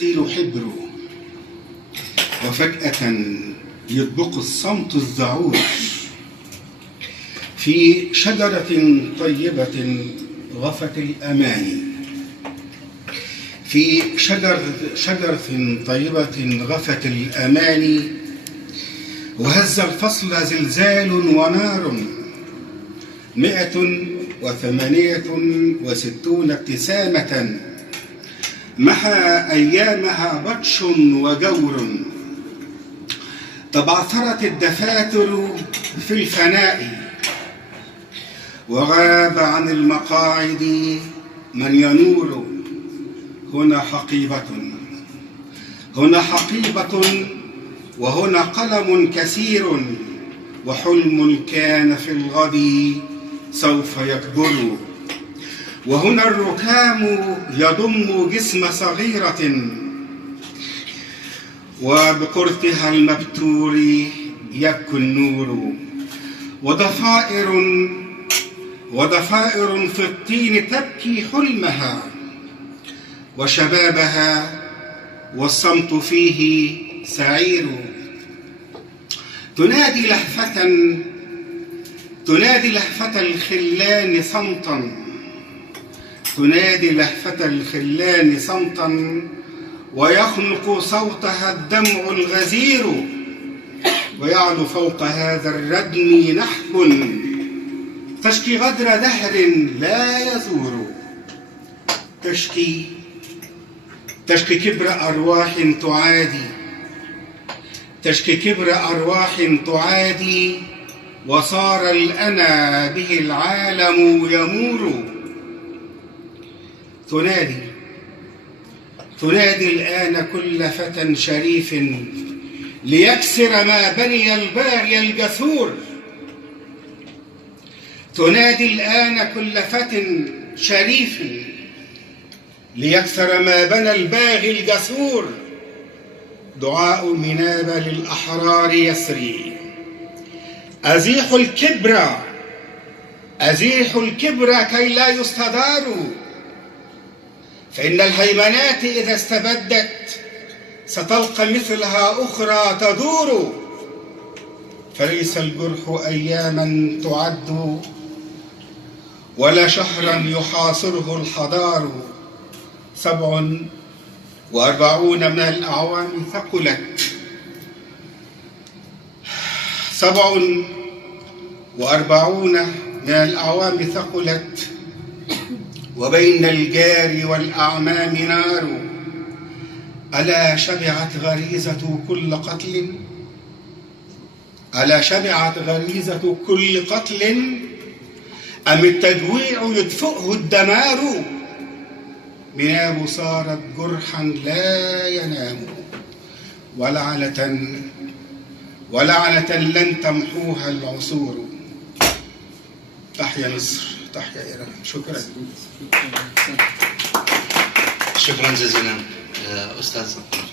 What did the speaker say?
يطير حبره وفجأة يطبق الصمت الزعوج في شجرة طيبة غفت الأماني. في شجرة طيبة غفت الأماني، وهز الفصل زلزال ونار 168 ابتسامة محى أيامها بطش وجور. تبعثرت الدفاتر في الفناء، وغاب عن المقاعد من ينور. هنا حقيبة وهنا قلم كثير، وحلم كان في الغد سوف يكبر. وهنا الركام يضم جسم صغيرة، وبقرطها المبتور يبكي النور. وضفائر في الطين تبكي حلمها وشبابها، والصمت فيه سعير. تنادي لهفة الخلان صمتا، تنادي لهفة الخلان صمتا، ويخنق صوتها الدمع الغزير. ويعلو فوق هذا الردم نحب تشكي غدر دهر لا يزور. تشكي كبر أرواح تعادي، تشكي كبر أرواح تعادي، وصار الأنا به العالم يمور. تنادي الآن كل فتى شريف ليكسر ما بني الباغي الجثور. تنادي الآن كل فتى شريف ليكسر ما بنى الباغي الجثور. دعاء مناب للأحرار يسري، أزيح الكبر كي لا يستداروا. فإن الهيمنات إذا استبدت ستلقى مثلها أخرى تدور. فليس الجرح أياما تعد، ولا شهرا يحاصره الحضار. 47 من الأعوام ثقلت، 47 من الأعوام ثقلت، وبين الجار والأعمام نار. ألا شبعت غريزة كل قتل؟ ألا شبعت غريزة كل قتل؟ أم التجويع يدفئه الدمار؟ مناب صارت جرحا لا ينام، ولعنة لن تمحوها العصور. تحيا مصر، تحيا إيران. شكرا جزيلا أستاذ